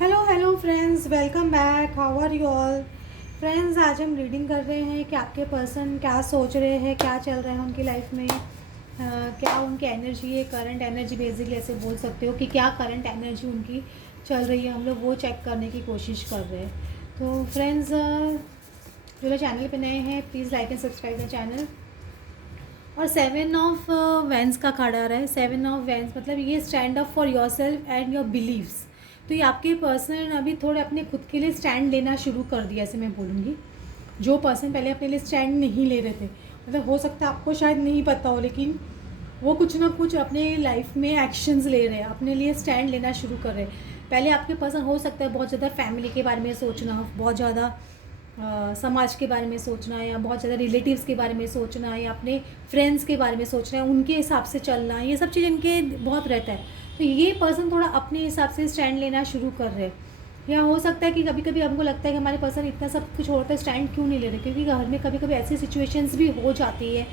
Hello hello friends, welcome back. How are you all friends? आज हम reading कर रहे हैं कि आपके पर्सन क्या सोच रहे हैं, क्या चल रहा है उनकी लाइफ में, क्या उनकी एनर्जी है, करंट एनर्जी बेसिकली ऐसे बोल सकते हो कि क्या करंट एनर्जी उनकी चल रही है। हम लोग वो चेक करने की कोशिश कर रहे हैं। तो फ्रेंड्स, जो लोग चैनल पे नए हैं please like and subscribe the channel. और 7 ऑफ वैंस का कार्ड आ रहा है। 7 ऑफ वैंस मतलब ये stand up for yourself and your beliefs. तो ये आपके पर्सन अभी थोड़े अपने खुद के लिए स्टैंड लेना शुरू कर दिया, ऐसे मैं बोलूँगी। जो पर्सन पहले अपने लिए स्टैंड नहीं ले रहे थे, मतलब हो सकता है आपको शायद नहीं पता हो, लेकिन वो कुछ ना कुछ अपने लाइफ में एक्शंस ले रहे हैं, अपने लिए स्टैंड लेना शुरू कर रहे हैं। पहले आपके पर्सन हो सकता है बहुत ज़्यादा फैमिली के बारे में सोचना, बहुत ज़्यादा समाज के बारे में सोचना, या बहुत ज़्यादा रिलेटिव्स के बारे में सोचना, या अपने फ्रेंड्स के बारे में सोचना, उनके हिसाब से चलना, ये सब चीज़ इनके बहुत रहता है। तो ये पर्सन थोड़ा अपने हिसाब से स्टैंड लेना शुरू कर रहे हैं। या हो सकता है कि कभी कभी हमको लगता है कि हमारे पर्सन इतना सब कुछ होता है, स्टैंड क्यों नहीं ले रहे, क्योंकि घर में कभी कभी ऐसी सिचुएशंस भी हो जाती है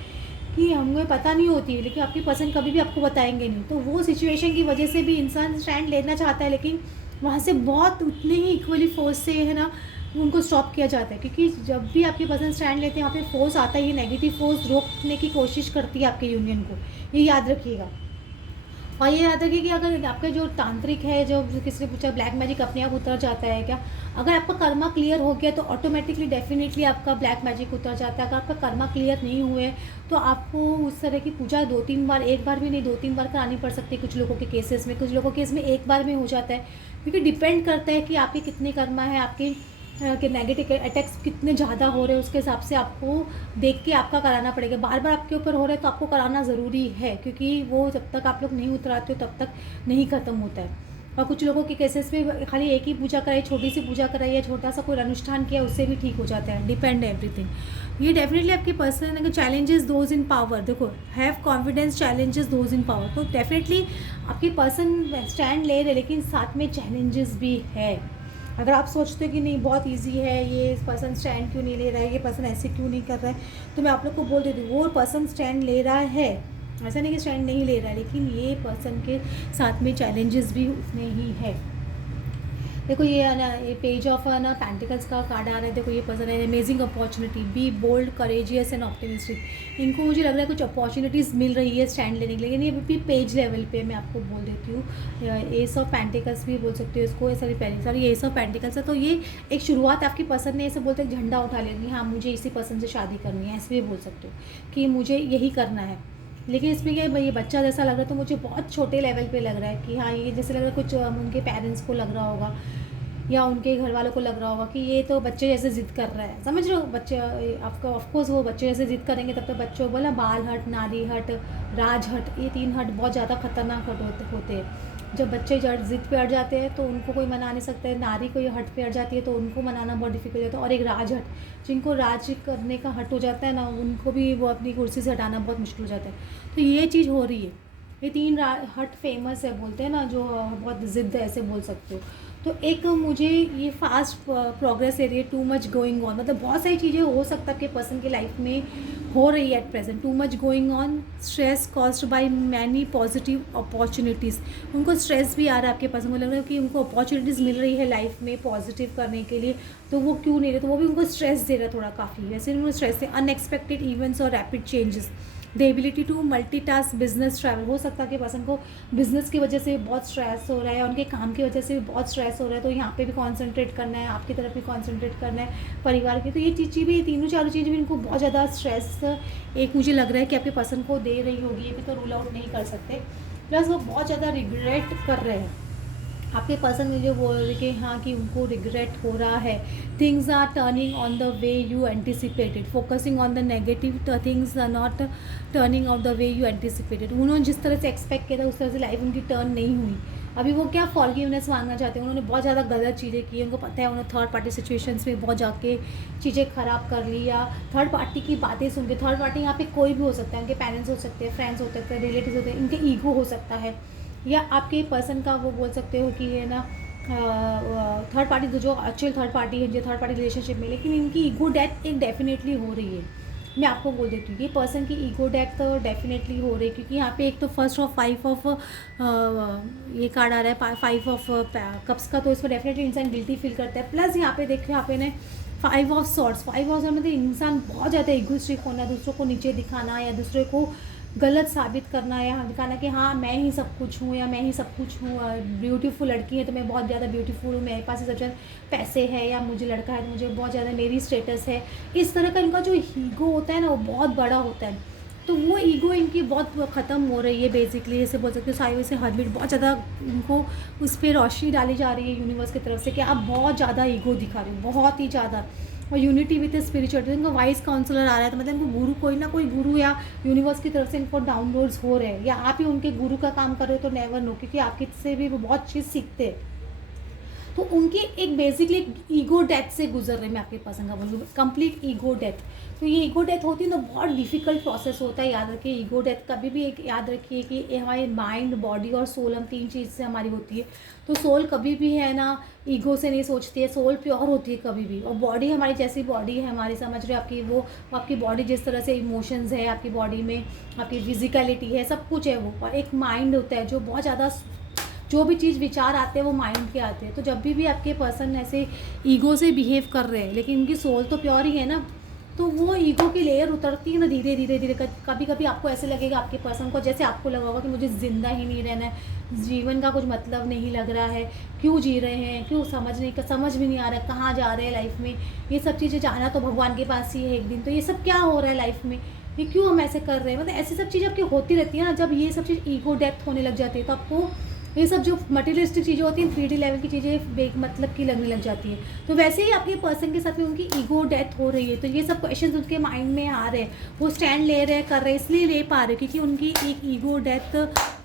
कि हमें पता नहीं होती है, लेकिन आपके पर्सन कभी भी आपको बताएंगे नहीं। तो वो सिचुएशन की वजह से भी इंसान स्टैंड लेना चाहता है, लेकिन वहाँ से बहुत उतने ही इक्वली फोर्स से है ना उनको स्टॉप किया जाता है। क्योंकि जब भी आपके पर्सन स्टैंड लेते हैं, वहाँ पे फोर्स आता है, ये नेगेटिव फोर्स रोकने की कोशिश करती है आपके यूनियन को। ये याद रखिएगा। और ये याद रखिए कि अगर आपका जो तांत्रिक है, जो किसी ने पूछा ब्लैक मैजिक अपने आप उतर जाता है क्या, अगर आपका कर्मा क्लियर हो गया तो ऑटोमेटिकली डेफिनेटली आपका ब्लैक मैजिक उतर जाता है। अगर आपका कर्मा क्लियर नहीं हुए तो आपको उस तरह की पूजा 2-3 बार, एक बार भी नहीं 2-3 बार करानी पड़ सकती है कुछ लोगों के केसेस में। कुछ लोगों के केस में एक बार में हो जाता है, क्योंकि डिपेंड करता है कि आपके कितने कर्मा है, आपके कि नेगेटिव अटैक्स कितने ज़्यादा हो रहे हैं, उसके हिसाब से आपको देख के आपका कराना पड़ेगा। बार बार आपके ऊपर हो रहा है तो आपको कराना ज़रूरी है, क्योंकि वो जब तक आप लोग नहीं उतराते हो तब तक नहीं ख़त्म होता है। और कुछ लोगों के केसेस में खाली एक ही पूजा कराई, छोटी सी पूजा कराई, या छोटा सा कोई अनुष्ठान किया, उससे भी ठीक हो जाता है। डिपेंड है एवरीथिंग। ये डेफिनेटली आपके पर्सन अगर चैलेंजेस दोज इन पावर, देखो have confidence challenges those in power, तो डेफिनेटली आपके पर्सन स्टैंड ले रहे, लेकिन साथ में चैलेंजेस भी है। अगर आप सोचते हो कि नहीं बहुत इजी है, ये पर्सन स्टैंड क्यों नहीं ले रहा है, ये पर्सन ऐसे क्यों नहीं कर रहा है, तो मैं आप लोग को बोल देती हूँ वो पर्सन स्टैंड ले रहा है। ऐसा नहीं कि स्टैंड नहीं ले रहा है, लेकिन ये पर्सन के साथ में चैलेंजेस भी उतने ही है। देखो ये है ना, ये पेज ऑफ है ना पेंटिकल्स का कार्ड आ रहा है। देखो ये पर्सन है amazing opportunity, be bold courageous and optimistic. इनको मुझे लग रहा है कुछ अपॉर्चुनिटीज़ मिल रही है स्टैंड लेने के लिए, लेकिन ये भी पेज लेवल पे मैं आपको बोल देती हूँ। एस ऑफ पेंटिकल्स भी बोल सकते हो इसको, सॉरी एस ऑफ पेंटिकल्स है। तो ये एक शुरुआत आपकी पर्सन ने ऐसे बोलते हैं झंडा उठा लिया कि हाँ मुझे इसी पर्सन से शादी करनी है, ऐसे भी बोल सकते हो कि मुझे यही करना है। लेकिन इसमें क्या है, ये बच्चा जैसा लग रहा है तो मुझे बहुत छोटे लेवल पे लग रहा है कि हाँ ये जैसे लग रहा है कुछ उनके पेरेंट्स को लग रहा होगा, या उनके घर वालों को लग रहा होगा कि ये तो बच्चे जैसे ज़िद कर रहा है। समझ रहे हो, बच्चे आपको ऑफकोर्स वो बच्चे जैसे ज़िद करेंगे, तब तक बच्चों को बोला बाल हट, नारी हट, राज हट, ये 3 हट बहुत ज़्यादा खतरनाक हट होते हैं। जब बच्चे ज़िद पे अड़ जाते हैं तो उनको कोई मना नहीं सकता है। नारी को ये हट पे अड़ जाती है तो उनको मनाना बहुत डिफिकल्ट होता है। और एक राज हट, जिनको राज करने का हट हो जाता है ना, उनको भी वो अपनी कुर्सी से हटाना बहुत मुश्किल हो जाता है। तो ये चीज़ हो रही है। ये 3 हट फेमस है, बोलते हैं ना, जो बहुत ज़िद्द ऐसे बोल सकते हो। तो एक मुझे ये फास्ट प्रोग्रेस है, टू मच गोइंग ऑन, मतलब बहुत सारी चीज़ें हो सकता है आपके पर्सन की लाइफ में हो रही है at present. Too much going on, stress caused by many positive opportunities. उनको स्ट्रेस भी आ रहा है आपके पर्सन को, लग रहा है कि उनको अपॉर्चुनिटीज़ मिल रही है लाइफ में पॉजिटिव करने के लिए, तो वो क्यों नहीं रहे, तो वो भी उनको स्ट्रेस दे रहा है थोड़ा काफ़ी। वैसे उनको स्ट्रेस है अनएक्सपेक्टेड इवेंट्स और rapid changes. The ability to multitask business travel, हो सकता है कि पर्सन को बिजनेस की वजह से बहुत स्ट्रेस हो रहा है, उनके काम की वजह से भी बहुत स्ट्रेस हो रहा है, तो यहाँ पे भी कंसंट्रेट करना है, आपकी तरफ भी कंसंट्रेट करना है, परिवार की। तो ये चीज़ें भी, तीनों चारों चीज़ें भी इनको बहुत ज़्यादा स्ट्रेस एक मुझे लग रहा है कि आपके पर्सन को दे रही होगी, ये भी तो रूल आउट नहीं कर सकते। प्लस वो बहुत ज़्यादा रिग्रेट कर रहे हैं। आपके पर्सन मुझे बोल रहे कि हाँ कि उनको रिग्रेट हो रहा है। Things are turning on the way you anticipated, focusing on the negative things are not turning on the way you anticipated. उन्होंने जिस तरह से एक्सपेक्ट किया था उस तरह से लाइफ उनकी टर्न नहीं हुई। अभी वो क्या फॉरगिवनेस मांगना चाहते हैं, उन्होंने बहुत ज़्यादा गलत चीज़ें की, उनको पता है उन्होंने थर्ड पार्टी सिचुएशंस में बहुत जाके चीज़ें ख़राब कर ली, या थर्ड पार्टी की बातें सुन के। थर्ड पार्टी यहाँ पे कोई भी हो सकता है, उनके पेरेंट्स हो सकते हैं, फ्रेंड्स हो सकते हैं, रिलेटिव्स होते हैं, इनके ईगो हो सकता है, या आपके पर्सन का वो बोल सकते हो कि है ना थर्ड पार्टी, जो एक्चुअल थर्ड पार्टी है, जो थर्ड पार्टी रिलेशनशिप में, लेकिन इनकी ईगो डेथ एक डेफिनेटली हो रही है। मैं आपको बोल देती हूँ, ये पर्सन की ईगो डेथ तो डेफिनेटली हो रही है, क्योंकि यहाँ पे एक तो फर्स्ट ऑफ 5 ऑफ ये कार्ड आ रहा है 5 ऑफ कप्स का, तो इसको डेफिनेटली इंसान गिल्टी फील करता है। प्लस यहाँ पे देखो, यहाँ पे ने 5 ऑफ सॉर्ड्स, 5 ऑफ मतलब इंसान बहुत ज़्यादा इगोइस्टिक होना, दूसरों को नीचे दिखाना या दूसरे को गलत साबित करना या दिखाना कि हाँ मैं ही सब कुछ हूँ या मैं ही सब कुछ हूँ। ब्यूटीफुल लड़की है तो मैं बहुत ज़्यादा ब्यूटीफुल हूँ, मेरे पास सबसे ज़्यादा पैसे है, या मुझे लड़का है तो मुझे बहुत ज़्यादा मेरी स्टेटस है। इस तरह का इनका जो ईगो होता है ना, वो बहुत बड़ा होता है। तो वो ईगो इनकी बहुत ख़त्म हो रही है बेसिकली, जैसे बोल सकते हो साइड से हर्बिट बहुत ज़्यादा इनको उस पर रोशनी डाली जा रही है यूनिवर्स की तरफ से कि आप बहुत ज़्यादा ईगो दिखा रहे हो, बहुत ही ज़्यादा। और यूनिटी विद स्पिरिचुअलिटी, इनको वाइस काउंसलर आ रहा है, तो मतलब इनको गुरु, कोई ना कोई गुरु या यूनिवर्स की तरफ से इनको डाउनलोड्स हो रहे हैं, या आप ही उनके गुरु का काम कर रहे हो तो नेवर नो, क्योंकि आपके से भी वो बहुत चीज़ सीखते हैं। तो उनकी एक बेसिकली ईगो डेथ से गुजर रहे, मैं आपके पर्सन का बोलूँ कंप्लीट ईगो डेथ। तो ये ईगो डेथ होती है तो बहुत डिफिकल्ट प्रोसेस होता है। याद रखिए, ईगो डेथ कभी भी एक याद रखिए कि हमारे माइंड, बॉडी और सोल, हम 3 चीज़ से हमारी होती है। तो सोल कभी भी है ना ईगो से नहीं सोचती है, सोल प्योर होती है कभी भी। और बॉडी हमारी जैसी बॉडी है हमारी, समझ रहे हो, आपकी वो आपकी बॉडी जिस तरह से इमोशंस है आपकी बॉडी में, आपकी फिजिकलिटी है, सब कुछ है वो। और एक माइंड होता है जो बहुत ज़्यादा, जो भी चीज़ विचार आते हैं वो माइंड के आते हैं। तो जब भी आपके पर्सन ऐसे ईगो से बिहेव कर रहे हैं, लेकिन उनकी सोल तो प्योर ही है ना, तो वो ईगो की लेयर उतरती है ना धीरे धीरे धीरे। कभी कभी आपको ऐसे लगेगा आपके पर्सन को, जैसे आपको लगा होगा कि मुझे ज़िंदा ही नहीं रहना है, जीवन का कुछ मतलब नहीं लग रहा है, क्यों जी रहे हैं, क्यों समझ भी नहीं आ रहा है, कहाँ जा रहे हैं लाइफ में, ये सब चीज़ें जाना तो भगवान के पास ही है एक दिन, तो ये सब क्या हो रहा है लाइफ में, ये क्यों हम ऐसे कर रहे हैं। मतलब ऐसी सब चीज़ें आपकी होती रहती है ना। जब ये सब चीज़ ईगो डेथ होने लग जाती है तो आपको ये सब जो मटेरियलिस्टिक चीज़ें होती हैं, 3D लेवल की चीज़ें बेक मतलब की लगने लग जाती हैं। तो वैसे ही आपके पर्सन के साथ में उनकी ईगो डेथ हो रही है, तो ये सब क्वेश्चंस उनके माइंड में आ रहे हैं, वो स्टैंड ले रहे हैं, कर रहे हैं, इसलिए ले पा रहे क्योंकि उनकी एक ईगो डेथ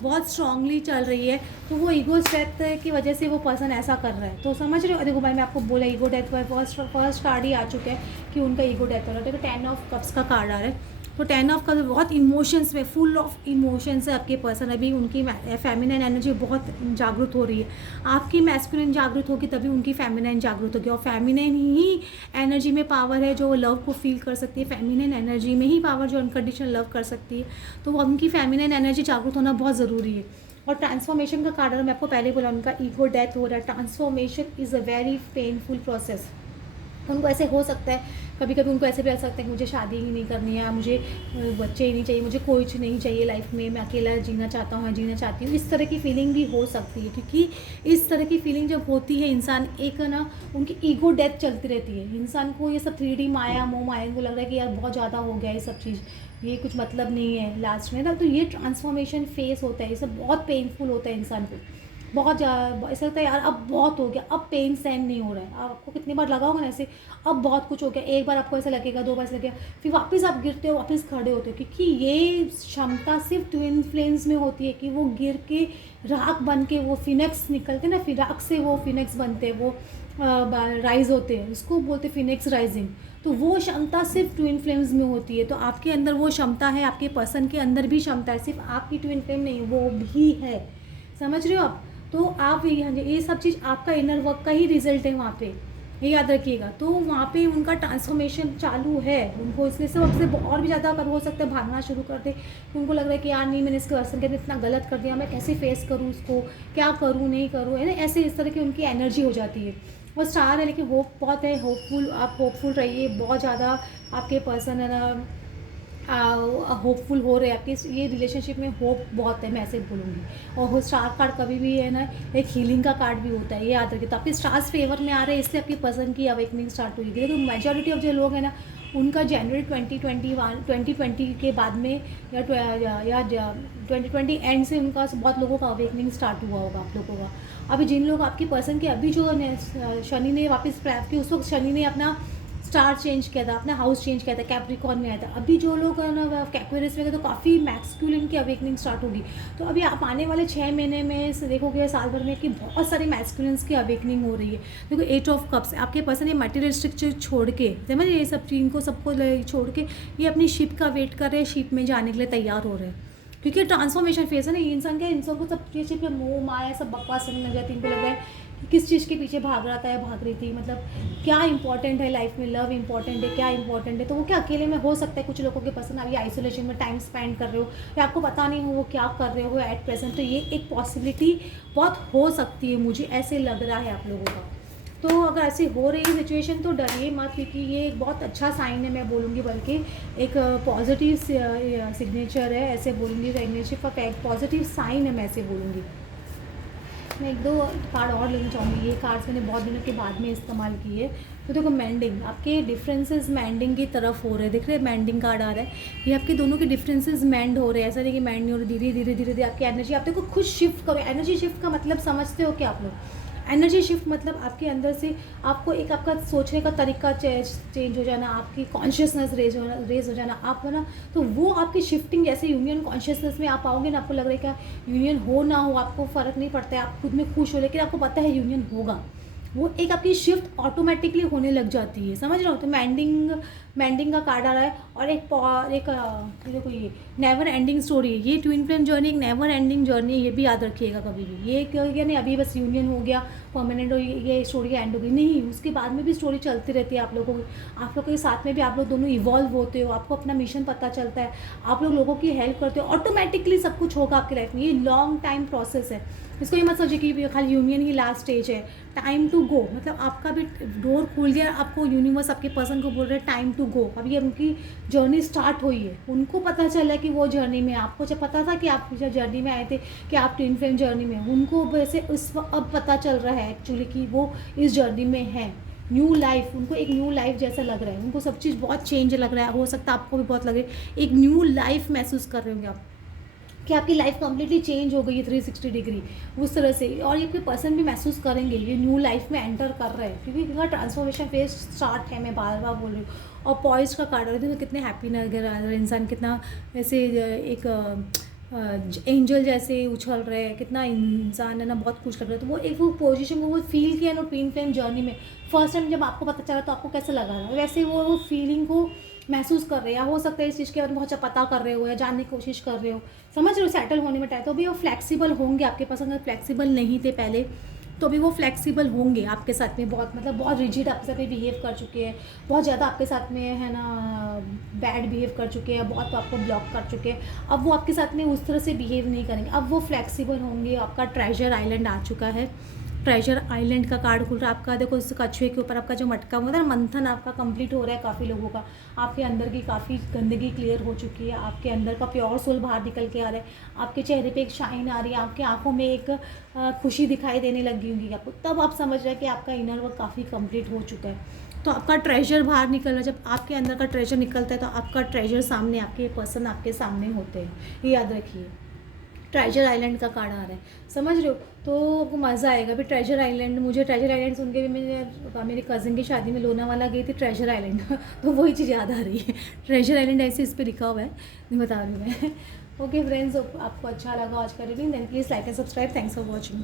बहुत स्ट्रांगली चल रही है। तो वो ईगो डेथ की वजह से वो पर्सन ऐसा कर रहा है। तो समझ रहे हो, देखो भाई मैं आपको बोला ईगो डेथ का फर्स्ट कार्ड ही आ चुका है कि उनका ईगो डेथ हो रहा है। देखो 10 ऑफ कप्स का कार्ड आ रहा है, तो 10 ऑफ कप्स बहुत इमोशंस में, फुल ऑफ इमोशंस है आपके पर्सन। अभी उनकी फेमिनिन एनर्जी बहुत जागृत हो रही है। आपकी मैस्कुलिन जागृत होगी तभी उनकी फेमिनिन जागृत होगी, और फेमिनिन ही एनर्जी में पावर है जो लव को फील कर सकती है। फेमिनिन एनर्जी में ही पावर जो अनकंडीशनल लव कर सकती है। तो वो उनकी फेमिनिन एनर्जी जागृत होना बहुत ज़रूरी है। और ट्रांसफॉर्मेशन का कार्ड मैं आपको पहले बोला, उनका ईगो डेथ हो रहा है। Transformation is a very painful process. उनको ऐसे हो सकता है, कभी कभी उनको ऐसे भी लग सकता है कि मुझे शादी ही नहीं करनी है, मुझे बच्चे ही नहीं चाहिए, मुझे कोई नहीं चाहिए लाइफ में, मैं अकेला जीना चाहता हूँ, जीना चाहती हूँ। इस तरह की फीलिंग भी हो सकती है, क्योंकि इस तरह की फीलिंग जब होती है इंसान, एक ना उनकी ईगो डेथ चलती रहती है। इंसान को ये सब 3D माया, मोह माया को लग रहा है कि यार बहुत ज़्यादा हो गया ये सब चीज़, ये कुछ मतलब नहीं है लास्ट में ना। तो ये ट्रांसफॉर्मेशन फेस होता है, ये सब बहुत पेनफुल होता है इंसान को, बहुत ज़्यादा ऐसा लगता है यार अब बहुत हो गया, अब पेन सहन नहीं हो रहा है। आपको कितनी बार लगा होगा ना ऐसे, अब बहुत कुछ हो गया, एक बार आपको ऐसा लगेगा, 2 बार ऐसा लगेगा, फिर वापस आप गिरते हो, वापस खड़े होते हो। क्योंकि ये क्षमता सिर्फ ट्विन फ्लेम्स में होती है कि वो गिर के राख बन के वो फिनिक्स निकलते ना, फिर राख से वो फिनिक्स बनते, वो राइज होते हैं, उसको बोलते फिनिक्स राइजिंग। तो वो क्षमता सिर्फ ट्विन फ्लेम्स में होती है। तो आपके अंदर वो क्षमता है, आपके पर्सन के अंदर भी क्षमता है, सिर्फ आपकी ट्विन फ्लेम नहीं, वो भी है। समझ रहे हो आप? तो आप ये सब चीज़ आपका इनर वर्क का ही रिजल्ट है वहाँ पे, ये याद रखिएगा। तो वहाँ पे उनका ट्रांसफॉर्मेशन चालू है, उनको इसलिए सब और भी ज़्यादा कर हो सकता है भागना शुरू कर दे, कि उनको लग रहा है कि यार नहीं, मैंने इसके पर्सन के इतना गलत कर दिया, मैं कैसे फेस करूँ उसको, क्या करूँ नहीं करूँ, है ना, ऐसे इस तरह की उनकी एनर्जी हो जाती है। वो स्टार है लेकिन होप बहुत है, होपफुल, आप होपफुल रहिए, बहुत ज़्यादा आपके पर्सन है ना होपफुल हो रहे हैं। आपके ये रिलेशनशिप में होप बहुत है, मैं ऐसे बोलूँगी। और स्टार कार्ड कभी भी है ना एक हीलिंग का कार्ड भी होता है, ये याद रखिए। तो आपके स्टार्स फेवर में आ रहे हैं, इसलिए आपकी पर्सन की अवेकनिंग स्टार्ट हुई थी। तो मेजॉरिटी ऑफ जो लोग हैं ना, उनका जनवरी 2020 के बाद में या 2020 एंड से उनका बहुत लोगों का अवेकनिंग स्टार्ट हुआ होगा आप लोगों का। अभी जिन लोग आपकी पर्सन के अभी जो शनि ने वापस प्राप्त की, उस वक्त शनि ने अपना स्टार चेंज किया था, अपना हाउस चेंज किया था, कैप्रिकॉर्न में आया था। अभी जो लोग ना एक्वेरियस में गए तो काफ़ी मैस्कुलिन की अवेकनिंग स्टार्ट होगी। तो अभी आप आने वाले 6 महीने में देखोगे, साल भर में, कि बहुत सारी मैस्कुलिन्स की अवेकनिंग हो रही है। देखो 8 ऑफ कप्स, आपके पर्सन ये मटेरियलिस्टिक चीज छोड़ के, समझ ये सब चीज़ को सबको छोड़ के ये अपनी शिप का वेट कर रहे हैं, शिप में जाने के लिए तैयार हो रहे हैं। क्योंकि ट्रांसफॉर्मेशन फेस है ना, ये इंसान क्या, इंसान को सब चीज़ पे मोह माया सब बकवास करने लग जाती है। इनको लग रहा है कि किस चीज़ के पीछे भाग रहा था या भाग रही थी, मतलब क्या इंपॉर्टेंट है लाइफ में, लव इंपॉर्टेंट है, क्या इंपॉर्टेंट है। तो वो क्या अकेले में हो सकता है, कुछ लोगों के पसंद आप ये आइसोलेशन में टाइम स्पेंड कर रहे हो या आपको पता नहीं हो वो क्या कर रहे हो एट प्रेजेंट। तो ये एक पॉसिबिलिटी बहुत हो सकती है, मुझे ऐसे लग रहा है आप लोगों का। तो अगर ऐसी हो रही सिचुएशन तो डरिए मत, क्योंकि ये एक बहुत अच्छा साइन है, मैं बोलूँगी बल्कि एक पॉजिटिव सिग्नेचर है, ऐसे बोलूँगी, सिग्नेचर का एक पॉजिटिव साइन है, मैं ऐसे बोलूँगी। मैं एक दो कार्ड और लेना चाहूँगी, ये कार्ड्स मैंने बहुत दिनों के बाद में इस्तेमाल किए। तो देखो मैंडिंग, आपके डिफरेंसेस मैंडिंग की तरफ हो रहे हैं, दिख रहे हैं मैंडिंग कार्ड आ रहा है, ये आपके दोनों के डिफरेंसेस मैंड हो रहे हैं। ऐसा नहीं कि मैंड नहीं हो रहे, धीरे धीरे धीरे धीरे आपकी एनर्जी, आप देखो खुद शिफ्ट करो। एनर्जी शिफ्ट का मतलब समझते हो क्या आप लोग? एनर्जी शिफ्ट मतलब आपके अंदर से आपको एक आपका सोचने का तरीका चेंज हो जाना, आपकी कॉन्शियसनेस रेज हो जाना, आप है ना, तो वो आपकी शिफ्टिंग, जैसे यूनियन कॉन्शियसनेस में आप आओगे ना, आपको लग रहा है क्या यूनियन हो ना हो आपको फ़र्क नहीं पड़ता है, आप खुद में खुश हो, लेकिन आपको पता है यूनियन होगा। वो एक आपकी शिफ्ट ऑटोमेटिकली होने लग जाती है, समझ रहे हो? तो मैंडिंग का कार्ड आ रहा है। और देखो ये नेवर एंडिंग स्टोरी है, ये ट्विन फ्लेम जर्नी एक नेवर एंडिंग जर्नी है, ये भी याद रखिएगा कभी भी। ये क्या नहीं अभी बस यूनियन हो गया परमानेंट हो, ये स्टोरी एंड हो गई, नहीं, उसके बाद में भी स्टोरी चलती रहती है। आप लोगों के साथ में भी आप लोग दोनों इवॉल्व होते हो, आपको अपना मिशन पता चलता है, आप लोगों की हेल्प करते हो, ऑटोमेटिकली सब कुछ होगा आपकी लाइफ में। ये लॉन्ग टाइम प्रोसेस है, इसको ये मत सोचिए कि खाली यूनियन ही लास्ट स्टेज है। टाइम टू गो, मतलब आपका भी डोर खुल गया, आपको यूनिवर्स आपके पर्सन को बोल रहे हैं टाइम टू गो। अभी उनकी जर्नी स्टार्ट हुई है, उनको पता चला कि वो जर्नी में, आपको जब पता था कि आप जब जर्नी में आए थे कि आप ट्विन फ्लेम जर्नी में, उनको वैसे अब पता चल रहा है एक्चुअली कि वो इस जर्नी में है। न्यू लाइफ, उनको एक न्यू लाइफ जैसा लग रहा है, उनको सब चीज़ बहुत चेंज लग रहा है, हो सकता है आपको भी बहुत लगे, एक न्यू लाइफ महसूस कर रहे होंगे आप कि आपकी लाइफ कंप्लीटली चेंज हो गई है 360 डिग्री उस तरह से। और ये आपके पर्सन भी महसूस करेंगे, ये न्यू लाइफ में एंटर कर रहे हैं, क्योंकि इनका ट्रांसफॉर्मेशन फेज स्टार्ट है, मैं बार बार बोल रही हूँ। और पॉइज का कार्ड है, देखो कितने हैप्पी नजर आ रहा है इंसान, कितना ऐसे एक एंजल जैसे उछल रहे हैं, कितना इंसान है ना, बहुत खुश लग रहा है। तो वो एक वो पोजीशन को वो फील किया ना ट्विन फ्लेम जर्नी में, फर्स्ट टाइम जब आपको पता चला तो आपको कैसा लगा था, वैसे वो फीलिंग को महसूस कर रहे हैं। या हो सकता है इस चीज़ के बारे में बहुत अच्छा पता कर रहे हो या जानने की कोशिश कर रहे हो, समझ रहे हो, सेटल होने में टाइम। तो अभी वो फ्लेक्सिबल होंगे आपके पास, अगर फ्लेक्सिबल नहीं थे पहले तो अभी वो फ्लेक्सिबल होंगे आपके साथ में, बहुत मतलब बहुत रिजिड आपके साथ में बिहेव कर चुके हैं, बहुत ज़्यादा आपके साथ में है ना बैड बिहेव कर चुके हैं, बहुत आपको ब्लॉक कर चुके हैं। अब वो आपके साथ में उस तरह से बिहेव नहीं करेंगे, अब वो फ्लेक्सिबल होंगे। आपका ट्रेजर आइलैंड आ चुका है, ट्रेजर आइलैंड का कार्ड खुल रहा है आपका। देखो इस कछुए के ऊपर आपका जो मटका होता है ना, मंथन आपका कंप्लीट हो रहा है काफ़ी लोगों का, आपके अंदर की काफ़ी गंदगी क्लियर हो चुकी है, आपके अंदर का प्योर सोल बाहर निकल के आ रहा है, आपके चेहरे पे एक शाइन आ रही है, आपकी आंखों में एक खुशी दिखाई देने लगी होगी आपको, तब आप समझ रहे हैं कि आपका इनर वर्क काफ़ी कंप्लीट हो चुका है। तो आपका ट्रेजर बाहर निकल रहा है, जब आपके अंदर का ट्रेजर निकलता है तो आपका ट्रेजर सामने, आपके पर्सन आपके सामने होते हैं, ये याद रखिए। ट्रेजर आइलैंड का कार्ड आ रहा है, समझ रहे हो? तो आपको मज़ा आएगा। फिर ट्रेजर आइलैंड, मुझे ट्रेजर आइलैंड सुन के भी मेरी कज़न की शादी में लोनावाला गई थी ट्रेजर आइलैंड तो वही चीज़ याद आ रही है, ट्रेजर आइलैंड ऐसे इस पर लिखा हुआ है, नहीं बता रही हूँ मैं। ओके फ्रेंड्स, आपको अच्छा लगा आज का reading, then please like and subscribe. Thanks for watching.